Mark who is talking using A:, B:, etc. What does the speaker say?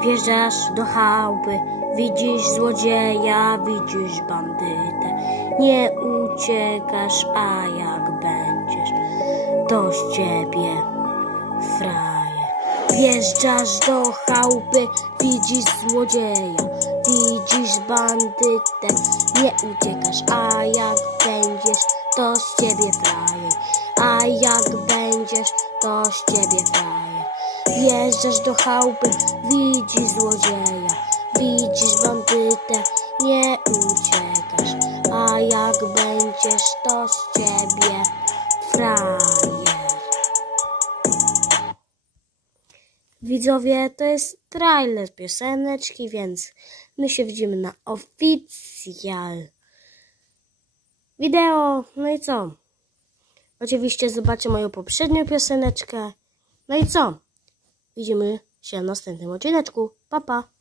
A: Wjeżdżasz do chałupy, widzisz złodzieja, widzisz bandytę. Nie uciekasz, a jak będziesz, to z ciebie frajer. Wjeżdżasz do chałupy, widzisz złodzieja, widzisz bandytę. Nie uciekasz, a jak będziesz, to z ciebie frajer. A jak będziesz, to z ciebie frajer. Wjeżdżasz do chałupy, widzisz złodzieja, widzisz bandytę, nie uciekasz, a jak będziesz, to z ciebie frajer. Widzowie, to jest trailer pioseneczki, więc my się widzimy na oficjal wideo. No i co? Oczywiście zobaczcie moją poprzednią pioseneczkę. No i co? Widzimy się w następnym odcineczku. Pa, pa!